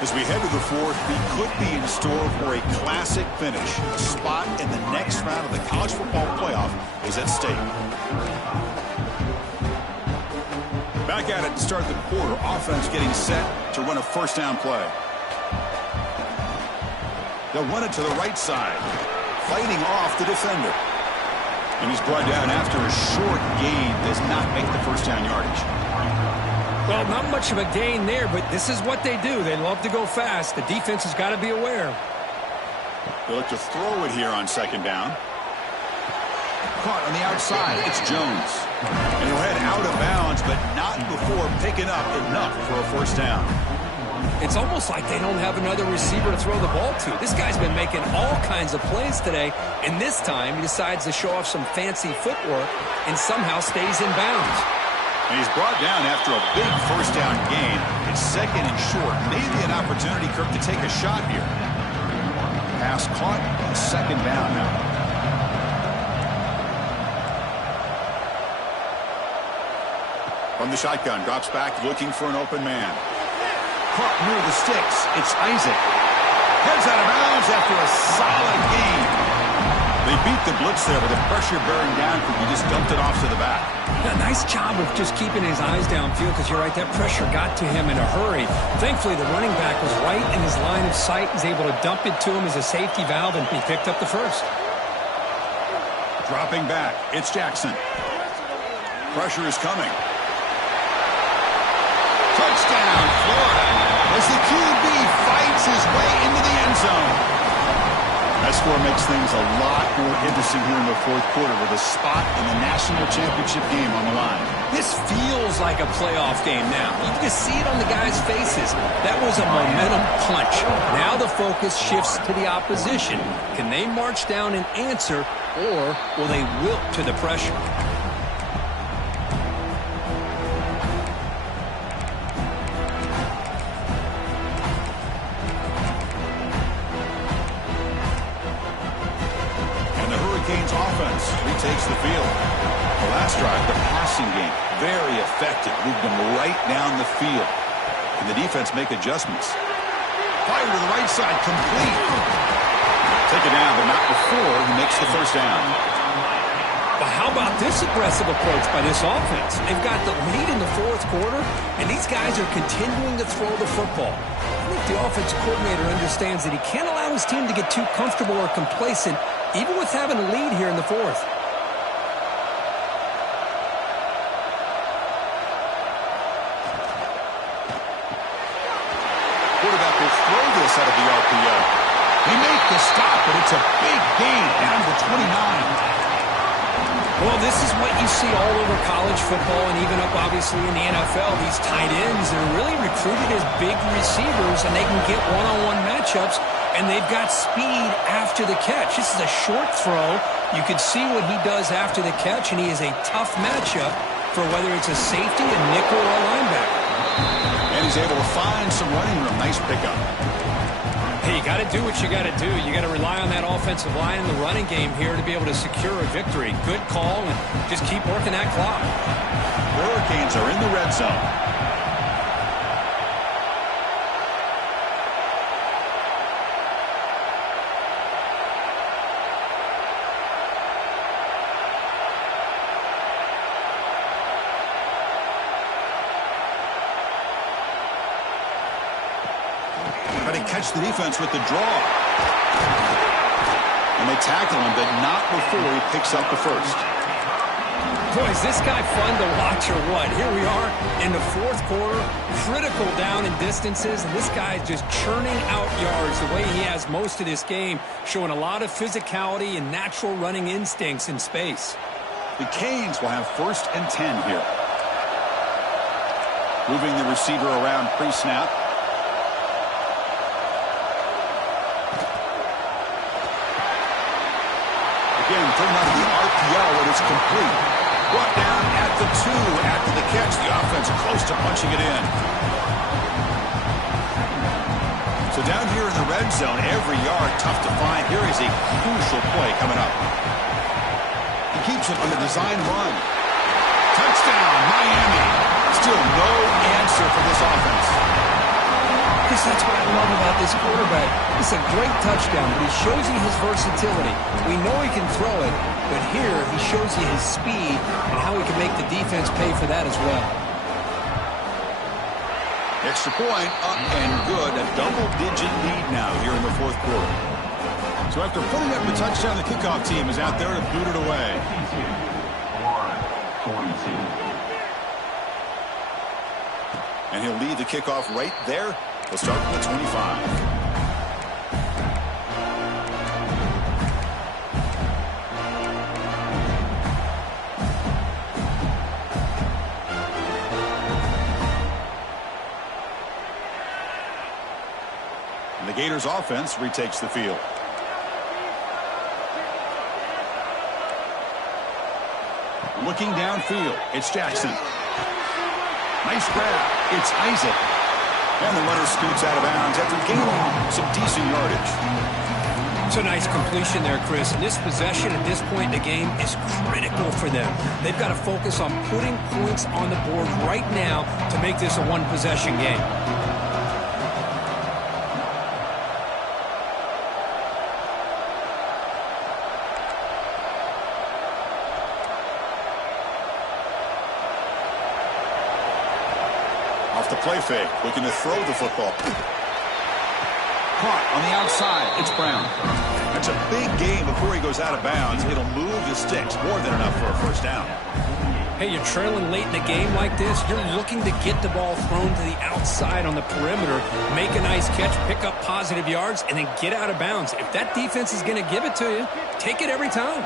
As we head to the fourth, we could be in store for a classic finish. A spot in the next round of the college football playoff is at stake. Back at it to start the quarter. Offense getting set to run a first down play. They'll run it to the right side, fighting off the defender. And he's brought down after a short gain. Does not make the first down yardage. Well, not much of a gain there, but this is what they do. They love to go fast. The defense has got to be aware. They look to throw it here on second down. Caught on the outside. It's Jones. And he'll head out of bounds, but not before picking up enough for a first down. It's almost like they don't have another receiver to throw the ball to. This guy's been making all kinds of plays today, and this time he decides to show off some fancy footwork and somehow stays in bounds. And he's brought down after a big first down gain. It's second and short. Maybe an opportunity, Kirk, to take a shot here. Pass caught. Second down now. From the shotgun, drops back looking for an open man. Caught near the sticks. It's Isaac. Heads out of bounds after a solid gain. They beat the blitz there with the pressure bearing down. He just dumped it off to the back. Yeah, nice job of just keeping his eyes downfield, because you're right, that pressure got to him in a hurry. Thankfully, the running back was right in his line of sight. He's able to dump it to him as a safety valve, and he picked up the first. Dropping back, it's Jackson. Pressure is coming. Touchdown, Florida, as the QB fights his way into the end zone. That score makes things a lot more interesting here in the fourth quarter with a spot in the national championship game on the line. This feels like a playoff game now. You can just see it on the guys' faces. That was a momentum punch. Now the focus shifts to the opposition. Can they march down and answer, or will they wilt to the pressure? Offense retakes the field. The last drive, the passing game, very effective. Moved them right down the field. Can the defense make adjustments? Fire to the right side, complete. Take it down, but not before he makes the first down. But how about this aggressive approach by this offense? They've got the lead in the fourth quarter, and these guys are continuing to throw the football. I think the offense coordinator understands that he can't allow his team to get too comfortable or complacent, even with having a lead here in the fourth. Quarterback will throw this out of the RPO. They make the stop, but it's a big gain down to 29. Well, this is what you see all over college football and even up, obviously, in the NFL. These tight ends, they're really recruited as big receivers, and they can get one-on-one matchups, and they've got speed after the catch. This is a short throw. You can see what he does after the catch, and he is a tough matchup for whether it's a safety, a nickel, or a linebacker. And he's able to find some running room. Nice pickup. Hey, you got to do what you got to do. You got to rely on that offensive line in the running game here to be able to secure a victory. Good call, and just keep working that clock. Hurricanes are in the red zone. Catch the defense with the draw. And they tackle him, but not before he picks up the first. Boy, is this guy fun to watch or what? Here we are in the fourth quarter, critical down in distances, and this guy is just churning out yards the way he has most of this game, showing a lot of physicality and natural running instincts in space. The Canes will have 1st and 10 here. Moving the receiver around pre-snap. Again, turned out to be RPO, and it's complete. Brought down at the 2 after the catch. The offense close to punching it in. So down here in the red zone, every yard tough to find. Here is a crucial play coming up. He keeps it on the design run. Touchdown, Miami. Still no answer for this offense. Chris, that's what I love about this quarterback. It's a great touchdown, but he shows you his versatility. We know he can throw it, but here he shows you his speed and how he can make the defense pay for that as well. Extra point, up and good. A double-digit lead now here in the fourth quarter. So after putting up the touchdown, the kickoff team is out there to boot it away. And he'll lead the kickoff right there. We'll start from the 25. And the Gators offense retakes the field. Looking downfield, it's Jackson. Nice grab. It's Isaac. And the runner scoots out of bounds after gaining some decent yardage. It's a nice completion there, Chris. And this possession at this point in the game is critical for them. They've got to focus on putting points on the board right now to make this a one-possession game. Off the play fake, looking to throw the football. Caught on the outside. It's Brown. That's a big gain before he goes out of bounds. It'll move the sticks more than enough for a first down. Hey, you're trailing late in the game like this. You're looking to get the ball thrown to the outside on the perimeter, make a nice catch, pick up positive yards, and then get out of bounds. If that defense is going to give it to you, take it every time.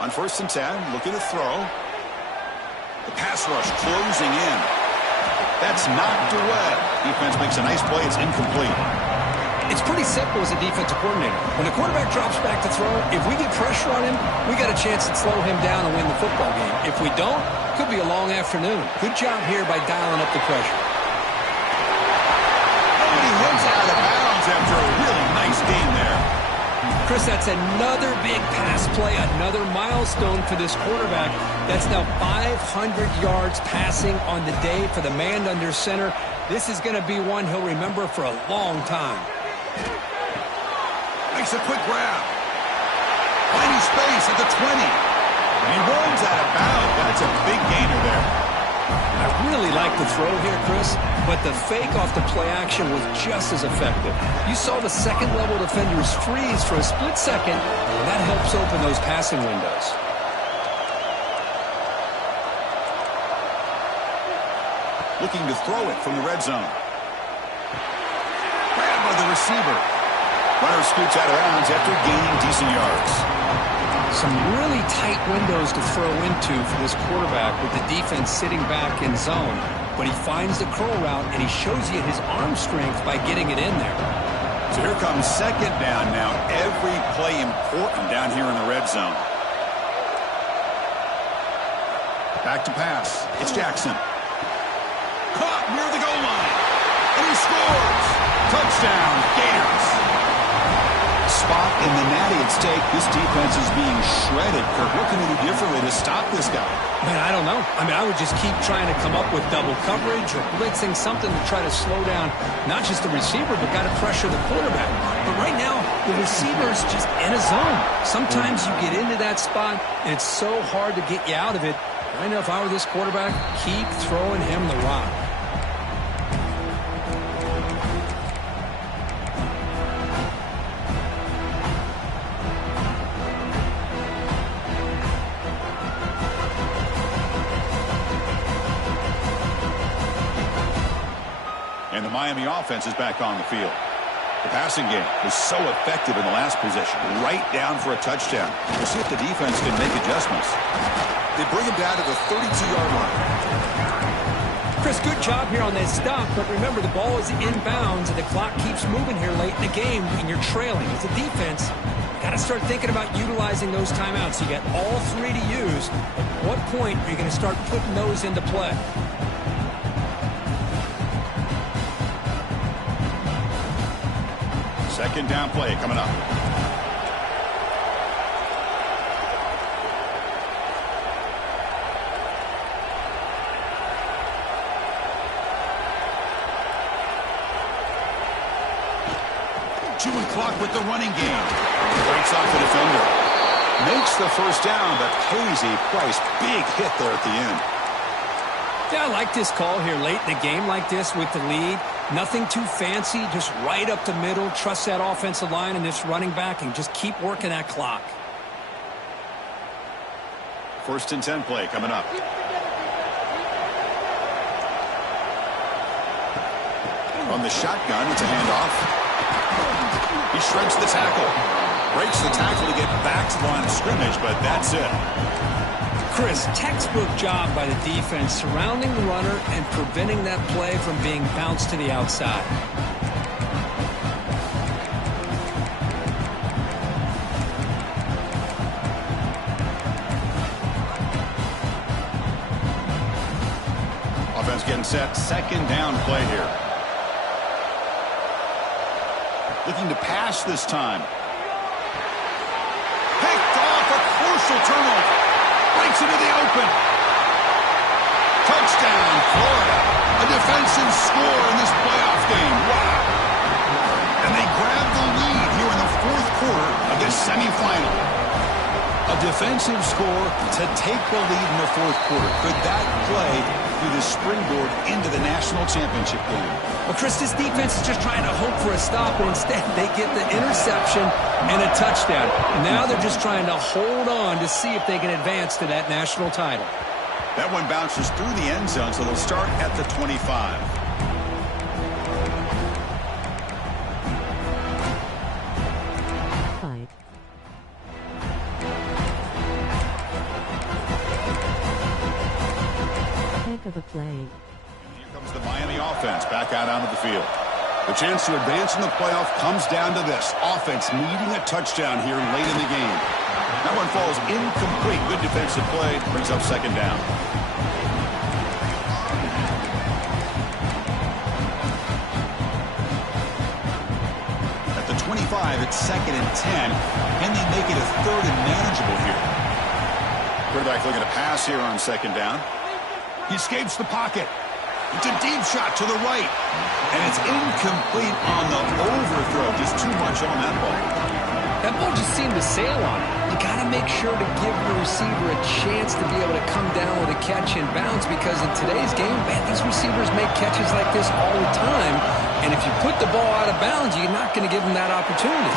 On 1st and 10, looking to throw. The pass rush closing in. That's knocked away. Defense makes a nice play. It's incomplete. It's pretty simple as a defensive coordinator. When the quarterback drops back to throw, if we get pressure on him, we got a chance to slow him down and win the football game. If we don't, could be a long afternoon. Good job here by dialing up the pressure. And he runs out of bounds after a really nice game there. Chris, that's another big pass play, another milestone for this quarterback. That's now 500 yards passing on the day for the man under center. This is going to be one he'll remember for a long time. Makes a quick grab. Finding space at the 20. And runs out of bounds. That's a big gainer there. I really like the throw here, Chris, but the fake off the play action was just as effective. You saw the second-level defenders freeze for a split second, and that helps open those passing windows. Looking to throw it from the red zone. Grabbed by the receiver. Runner scoots out of bounds after gaining decent yards. Some really tight windows to throw into for this quarterback with the defense sitting back in zone. But he finds the curl route, and he shows you his arm strength by getting it in there. So here comes second down now. Every play important down here in the red zone. Back to pass. It's Jackson. Caught near the goal line. And he scores. Touchdown, Gators. Spot in the natty at stake. This defense is being shredded. Kirk, what can we do differently to stop this guy? Man, I don't know. I mean, I would just keep trying to come up with double coverage or blitzing, something to try to slow down not just the receiver, but got to pressure the quarterback. But right now, the receiver's just in a zone. Sometimes you get into that spot, and it's so hard to get you out of it. I know if I were this quarterback, keep throwing him the rock. And the Miami offense is back on the field. The passing game was so effective in the last possession. Right down for a touchdown. We'll see if the defense can make adjustments. They bring him down to the 32-yard line. Chris, good job here on this stop, but remember the ball is inbounds and the clock keeps moving here late in the game and you're trailing. As a defense, got to start thinking about utilizing those timeouts. You got all three to use. At what point are you going to start putting those into play? Second down play coming up. Chewing clock with the running game. Breaks off the defender. Makes the first down, but pays a price. Big hit there at the end. Yeah, I like this call here late in the game like this with the lead. Nothing too fancy, just right up the middle. Trust that offensive line and this running back and just keep working that clock. First and 10 play coming up. On the shotgun, it's a handoff. He shreds the tackle. Breaks the tackle to get back to the line of scrimmage, but that's it. Chris, textbook job by the defense surrounding the runner and preventing that play from being bounced to the outside. Offense getting set. Second down play here. Looking to pass this time. Picked off, a crucial turnover. Breaks into the open. Touchdown, Florida. A defensive score in this playoff game. Wow. And they grab the lead here in the fourth quarter of this semifinal. A defensive score to take the lead in the fourth quarter. Could that play through the springboard into the national championship game? Well, Chris, this defense is just trying to hope for a stop, and instead they get the interception and a touchdown. Now they're just trying to hold on to see if they can advance to that national title. That one bounces through the end zone, so they'll start at the 25. Heck of a play. Here comes the Miami offense back out onto the field. The chance to advance in the playoff comes down to this. Offense needing a touchdown here late in the game. That one falls incomplete. Good defensive play. Brings up second down. At the 25, it's second and 10. Can they make it a third and manageable here? Quarterback looking to pass here on second down. He escapes the pocket. It's a deep shot to the right. And it's incomplete on the overthrow. Just too much on that ball. That ball just seemed to sail on it. You got to make sure to give the receiver a chance to be able to come down with a catch and bounce, because in today's game, man, these receivers make catches like this all the time. And if you put the ball out of bounds, you're not going to give them that opportunity.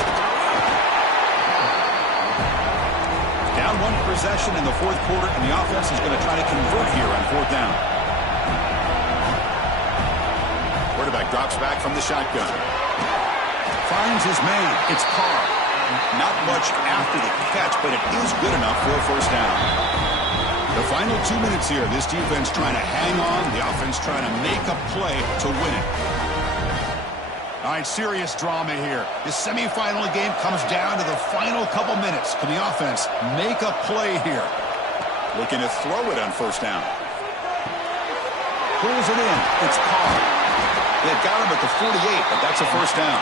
Down one possession in the fourth quarter, and the offense is going to try to convert here on fourth down. Quarterback drops back from the shotgun. Finds his man. It's Carr. Not much after the catch, but it is good enough for a first down. The final 2 minutes here, this defense trying to hang on, the offense trying to make a play to win it. All right, serious drama here. This semifinal game comes down to the final couple minutes. Can the offense make a play here? Looking to throw it on first down. Pulls it in. It's Carr. They've got him at the 48, but that's a first down.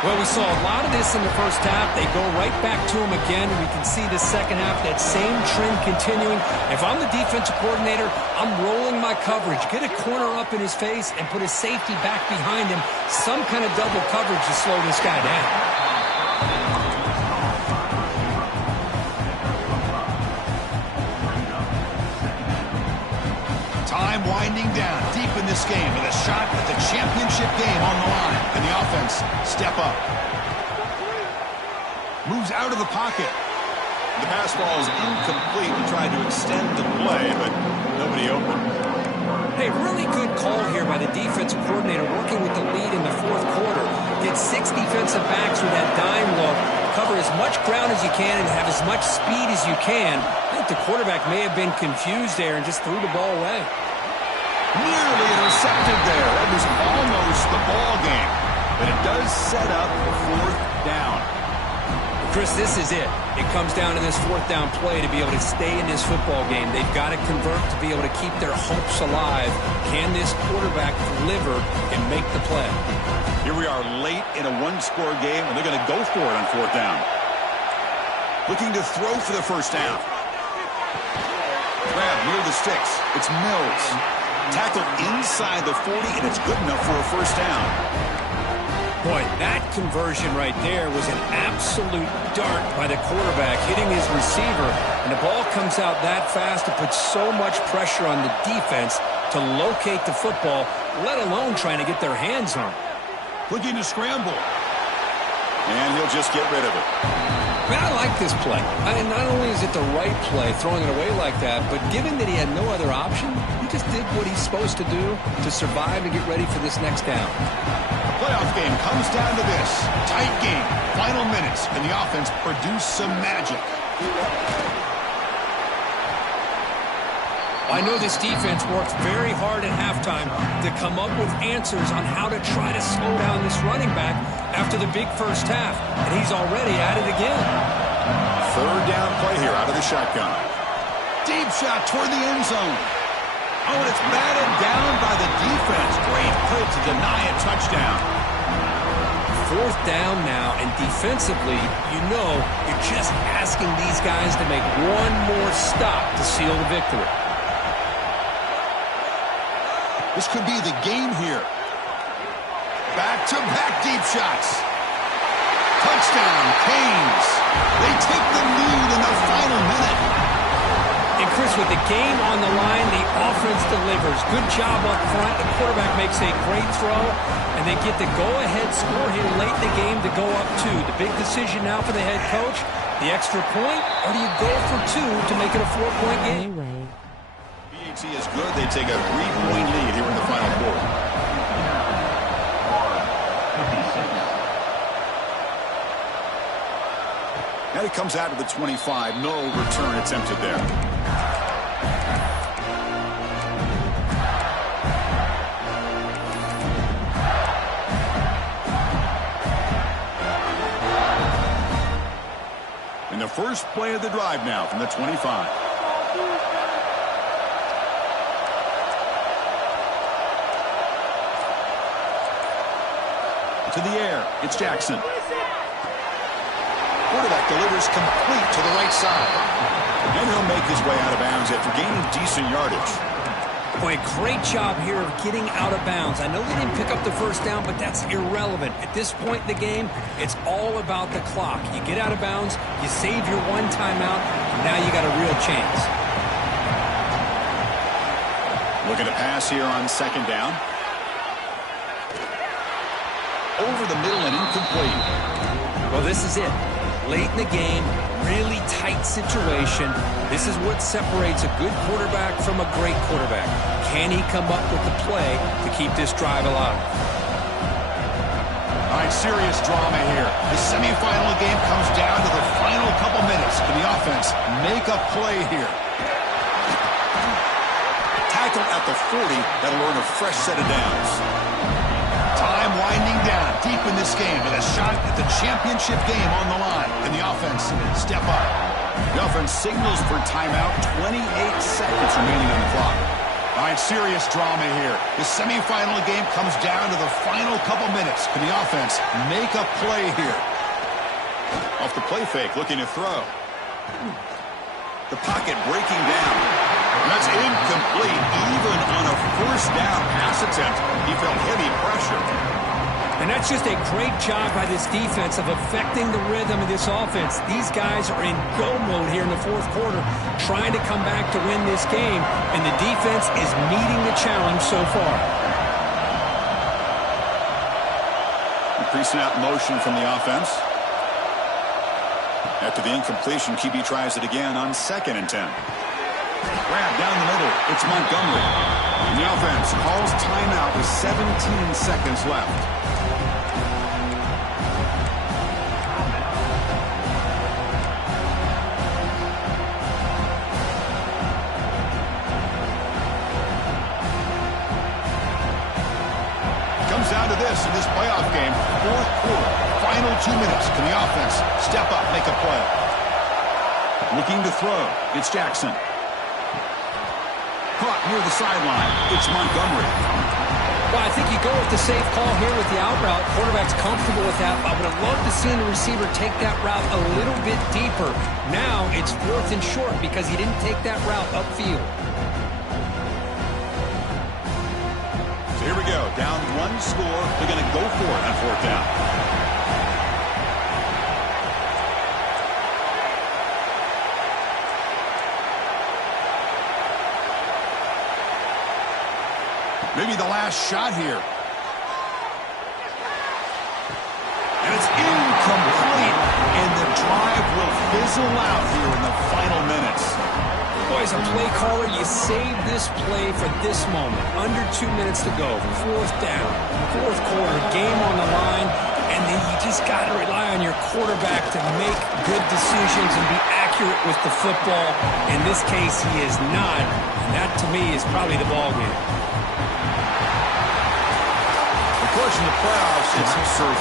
Well, we saw a lot of this in the first half. They go right back to him again, and we can see the second half, that same trend continuing. If I'm the defensive coordinator, I'm rolling my coverage. Get a corner up in his face and put a safety back behind him. Some kind of double coverage to slow this guy down. Time winding down deep in this game with a shot at the championship game on the line. And the offense step up. Moves out of the pocket. The pass ball is incomplete. He tried to extend the play, but nobody open. Hey, really good call here by the defensive coordinator working with the lead in the fourth quarter. Get 6 defensive backs with that dime look. Cover as much ground as you can and have as much speed as you can. I think the quarterback may have been confused there and just threw the ball away. Nearly intercepted there. That was almost the ball game. But it does set up the fourth down. Chris, this is it. It comes down to this fourth down play to be able to stay in this football game. They've got to convert to be able to keep their hopes alive. Can this quarterback deliver and make the play? Here we are late in a one-score game, and they're going to go for it on fourth down. Looking to throw for the first down. Grab near the sticks. It's Mills. Tackle inside the 40, and it's good enough for a first down. Boy, that conversion right there was an absolute dart by the quarterback, hitting his receiver, and the ball comes out that fast to put so much pressure on the defense to locate the football, let alone trying to get their hands on it. Looking to scramble. And he'll just get rid of it. Man, I like this play. Not only is it the right play, throwing it away like that, but given that he had no other option, he just did what he's supposed to do to survive and get ready for this next down. Playoff game comes down to this. Tight game. Final minutes. And the offense produced some magic. I know this defense worked very hard at halftime to come up with answers on how to try to slow down this running back after the big first half. And he's already at it again. Third down play here out of the shotgun. Deep shot toward the end zone. Oh, and it's batted down by the defense. Great play to deny a touchdown. Fourth down now, and defensively, you know you're just asking these guys to make one more stop to seal the victory. This could be the game here. Back-to-back deep shots. Touchdown, Canes. They take the lead in the final minute. And Chris, with the game on the line, the offense delivers. Good job up front. The quarterback makes a great throw, and they get the go-ahead score here late in the game to go up 2. The big decision now for the head coach, the extra point, or do you go for 2 to make it a 4-point game? BAT is good. They take a 3-point lead here in the final quarter. Now he comes out to the 25. No return attempted there. And the first play of the drive now from the 25. To the air, it's Jackson. Quarterback delivers complete to the right side. And he'll make his way out of bounds after gaining decent yardage. Boy, great job here of getting out of bounds. I know they didn't pick up the first down, but that's irrelevant. At this point in the game, it's all about the clock. You get out of bounds, you save your one timeout, and now you got a real chance. Looking to pass here on second down. Over the middle and incomplete. Well, this is it. Late in the game, really tight situation. This is what separates a good quarterback from a great quarterback. Can he come up with the play to keep this drive alive? All right, serious drama here. The semifinal game comes down to the final couple minutes. Can the offense make a play here? Tackle at the 40. That'll earn a fresh set of downs. Time winding down deep in this game with a shot at the championship game on the line. Can the offense step up? The offense signals for timeout. 28 seconds remaining on the clock. All right, serious drama here. The semifinal game comes down to the final couple minutes. Can the offense make a play here? Off the play fake, looking to throw. The pocket breaking down. That's incomplete. Even on a first down pass attempt, he felt heavy pressure. And that's just a great job by this defense of affecting the rhythm of this offense. These guys are in go mode here in the fourth quarter, trying to come back to win this game, and the defense is meeting the challenge so far. Increasing out motion from the offense. After the incompletion, QB tries it again on 2nd and 10. Grab down the middle. It's Montgomery. And the offense calls timeout with 17 seconds left. Comes comes down to this in this playoff game. Fourth quarter, final 2 minutes. Can the offense step up, make a play? Looking to throw. It's Jackson. Caught near the sideline. It's Montgomery. Well, I think you go with the safe call here with the out route. Quarterback's comfortable with that. I would have loved to see the receiver take that route a little bit deeper. Now it's 4th and short because he didn't take that route upfield. So here we go. Down 1 score. They're going to go for it on 4th down. Maybe the last shot here. And it's incomplete. And the drive will fizzle out here in the final minutes. Boy, as a play caller, you save this play for this moment. Under 2 minutes to go. 4th down. 4th quarter. Game on the line. And then you just got to rely on your quarterback to make good decisions and be accurate with the football. In this case, he is not. And that, to me, is probably the ball game. Of course, in the playoffs, it's survival.